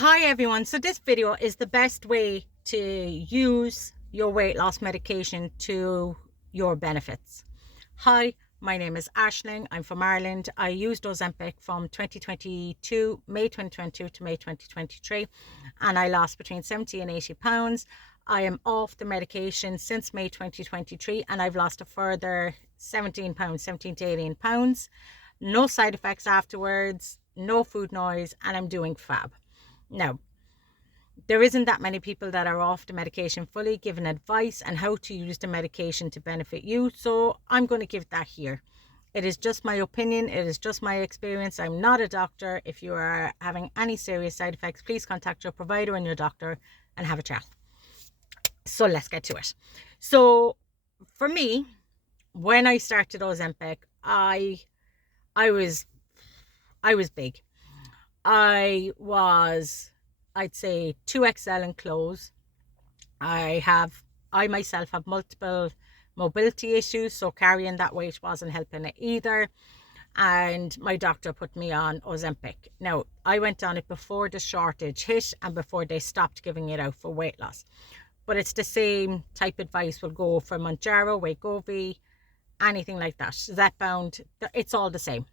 Hi everyone, so this video is the best way to use your weight loss medication to your benefits. Hi, my name is Aisling. I'm from Ireland. I used Ozempic from 2022, May 2022 to May 2023, and I lost between 70 and 80 pounds. I am off the medication since May 2023 and I've lost a further 17 pounds, 17 to 18 pounds. No side effects afterwards, no food noise, and I'm doing fab. Now, there isn't that many people that are off the medication fully giving advice on how to use the medication to benefit you, so I'm going to give that here. It is just my opinion, it is just my experience. I'm not a doctor. If you are having any serious side effects, please contact your provider and your doctor and have a chat. So let's get to it. So for me, when I started Ozempic, I was big. I was, I'd say, 2XL in clothes. I myself have multiple mobility issues, so carrying that weight wasn't helping it either. And my doctor put me on Ozempic. Now, I went on it before the shortage hit and before they stopped giving it out for weight loss. But it's the same type advice will go for Mounjaro, Wegovy, anything like that. Zepbound, it's all the same,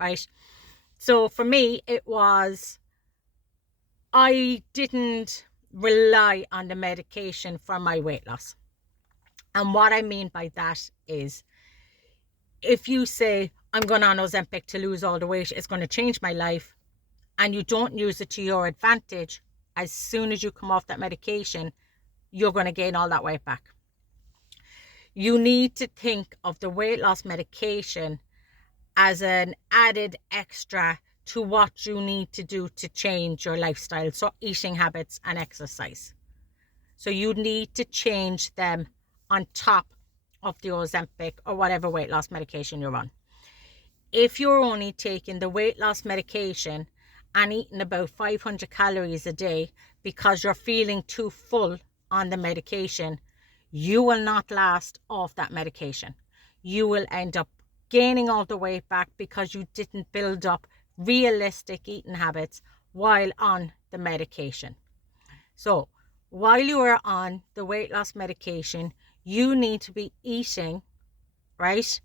right? So for me, it was, I didn't rely on the medication for my weight loss. And what I mean by that is, if you say, I'm going on Ozempic to lose all the weight, it's going to change my life, and you don't use it to your advantage, as soon as you come off that medication, you're going to gain all that weight back. You need to think of the weight loss medication as an added extra to what you need to do to change your lifestyle, so eating habits and exercise. So you need to change them on top of the Ozempic or whatever weight loss medication you're on. If you're only taking the weight loss medication and eating about 500 calories a day because you're feeling too full on the medication, you will not last off that medication. You will end up gaining all the weight back because you didn't build up realistic eating habits while on the medication. So while you are on the weight loss medication, you need to be eating, right,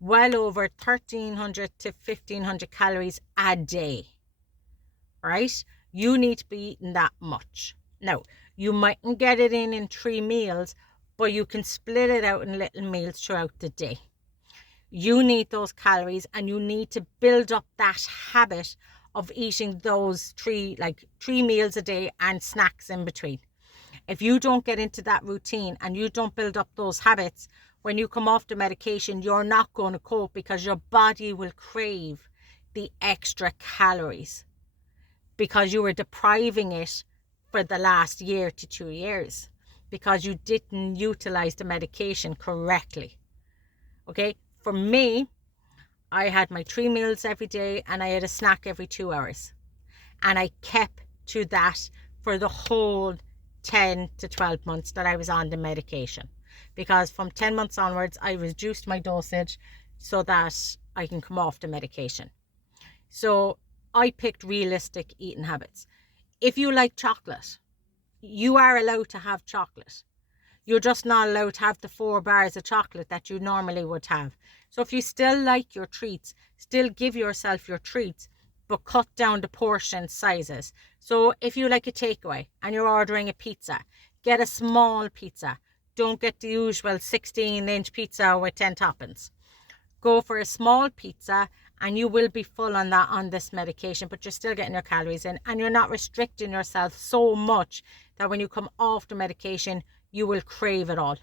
well over 1300 to 1500 calories a day, right? You need to be eating that much. Now, you mightn't get it in 3 meals, but you can split it out in little meals throughout the day. You need those calories, and you need to build up that habit of eating those three meals a day and snacks in between. If you don't get into that routine and you don't build up those habits, when you come off the medication, you're not going to cope because your body will crave the extra calories because you were depriving it for the last year to 2 years because you didn't utilize the medication correctly. Okay? For me, I had my 3 meals every day and I had a snack every 2 hours. And I kept to that for the whole 10 to 12 months that I was on the medication. Because from 10 months onwards, I reduced my dosage so that I can come off the medication. So I picked realistic eating habits. If you like chocolate, you are allowed to have chocolate. You're just not allowed to have the 4 bars of chocolate that you normally would have. So if you still like your treats, still give yourself your treats, but cut down the portion sizes. So if you like a takeaway and you're ordering a pizza, get a small pizza. Don't get the usual 16-inch pizza with 10 toppings. Go for a small pizza and you will be full on that on this medication, but you're still getting your calories in and you're not restricting yourself so much that when you come off the medication, you will crave it all.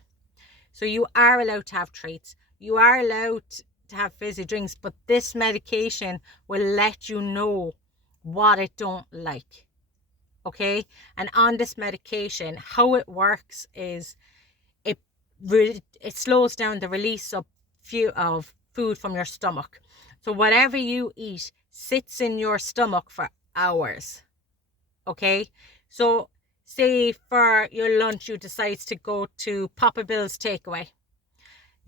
So you are allowed to have treats. You are allowed to have fizzy drinks, but this medication will let you know what it don't like. Okay? And on this medication, how it works is it slows down the release of food from your stomach. So whatever you eat sits in your stomach for hours. Okay? So say for your lunch you decide to go to Papa Bill's takeaway.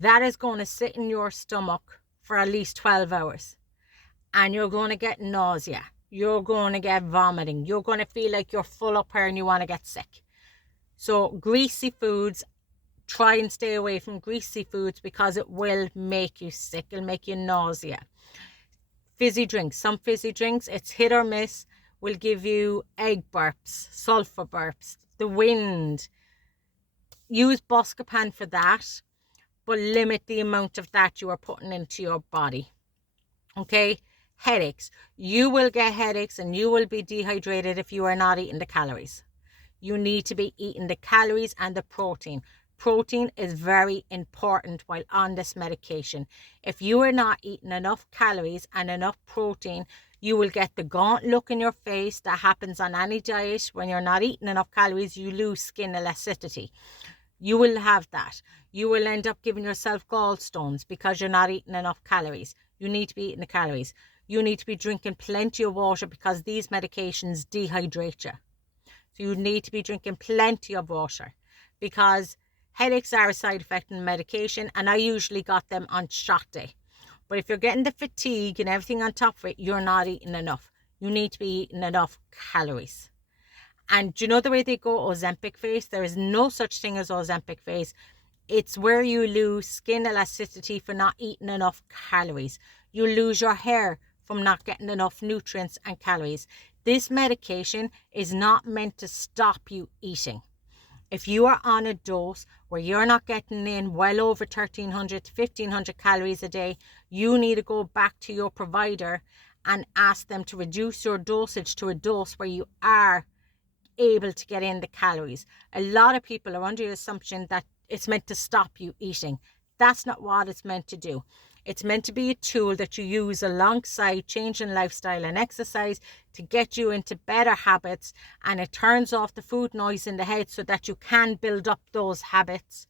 That is going to sit in your stomach for at least 12 hours. And you're going to get nausea. you're going to get vomiting. You're going to feel like you're full up here and you want to get sick. So greasy foods, try and stay away from greasy foods because it will make you sick. It'll make you nausea. Fizzy drinks. Some fizzy drinks, it's hit or miss, will give you egg burps, sulfur burps, the wind. Use Buscopan for that, but limit the amount of that you are putting into your body. Okay? Headaches. You will get headaches and you will be dehydrated if you are not eating the calories. You need to be eating the calories and the protein. Protein is very important while on this medication. If you are not eating enough calories and enough protein, you will get the gaunt look in your face that happens on any diet. When you're not eating enough calories, you lose skin elasticity. You will have that. You will end up giving yourself gallstones because you're not eating enough calories. You need to be eating the calories. You need to be drinking plenty of water because these medications dehydrate you. So you need to be drinking plenty of water because headaches are a side effect in medication, and I usually got them on shot day. But if you're getting the fatigue and everything on top of it, you're not eating enough. You need to be eating enough calories. And do you know the way they go Ozempic face? There is no such thing as Ozempic face. It's where you lose skin elasticity for not eating enough calories. You lose your hair from not getting enough nutrients and calories. This medication is not meant to stop you eating. If you are on a dose where you're not getting in well over 1,300 to 1,500 calories a day, you need to go back to your provider and ask them to reduce your dosage to a dose where you are able to get in the calories. A lot of people are under the assumption that it's meant to stop you eating. That's not what it's meant to do. It's meant to be a tool that you use alongside changing lifestyle and exercise to get you into better habits, and it turns off the food noise in the head so that you can build up those habits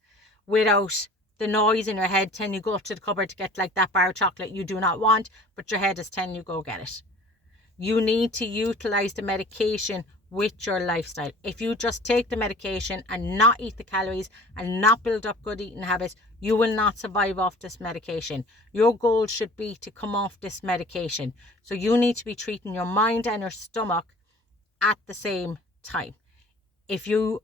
without the noise in your head telling you go to the cupboard to get like that bar of chocolate you do not want, but your head is telling you go get it. You need to utilize the medication with your lifestyle. If you just take the medication and not eat the calories and not build up good eating habits, you will not survive off this medication. Your goal should be to come off this medication. So you need to be treating your mind and your stomach at the same time. If you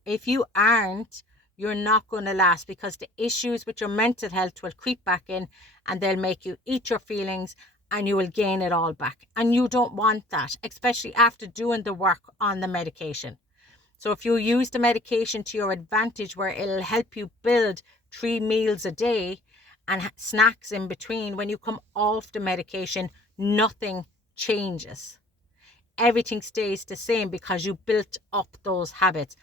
aren't, you're not going to last, because the issues with your mental health will creep back in and they'll make you eat your feelings and you will gain it all back. And you don't want that, especially after doing the work on the medication. So if you use the medication to your advantage, where it'll help you build 3 meals a day and snacks in between, when you come off the medication, nothing changes. Everything stays the same because you built up those habits.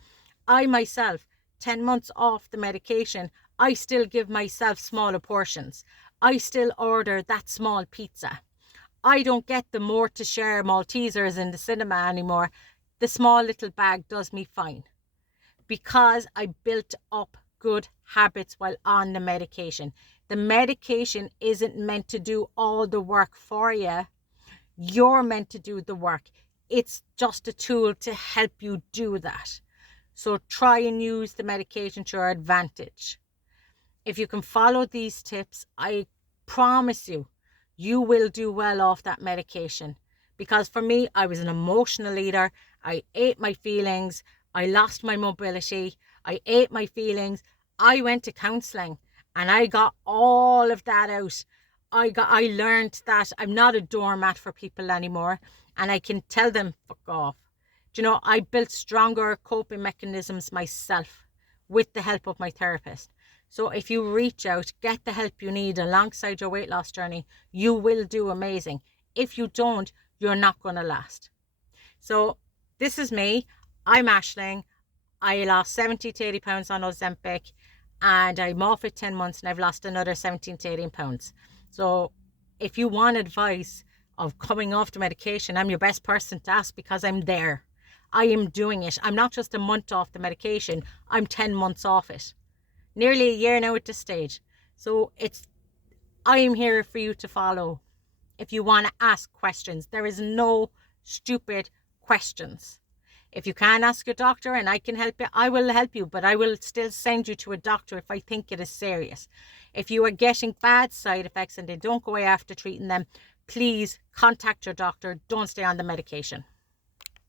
I myself, 10 months off the medication, I still give myself smaller portions. I still order that small pizza. I don't get the more to share Maltesers in the cinema anymore. The small little bag does me fine because I built up good habits while on the medication. The medication isn't meant to do all the work for you. You're meant to do the work. It's just a tool to help you do that. So try and use the medication to your advantage. If you can follow these tips, I promise you, you will do well off that medication. Because for me, I was an emotional eater. I ate my feelings. I lost my mobility. I ate my feelings. I went to counselling and I got all of that out. I learned that I'm not a doormat for people anymore, and I can tell them fuck off. Do you know, I built stronger coping mechanisms myself with the help of my therapist. So if you reach out, get the help you need alongside your weight loss journey, you will do amazing. If you don't, you're not going to last. So this is me. I'm Aisling. I lost 70 to 80 pounds on Ozempic, and I'm off it 10 months and I've lost another 17 to 18 pounds. So if you want advice of coming off the medication, I'm your best person to ask, because I'm there. I am doing it. I'm not just a month off the medication. I'm 10 months off it. Nearly a year now at this stage. So I am here for you to follow. If you want to ask questions, there is no stupid questions. If you can ask your doctor and I can help you, I will help you, but I will still send you to a doctor if I think it is serious. If you are getting bad side effects and they don't go away after treating them, please contact your doctor. Don't stay on the medication.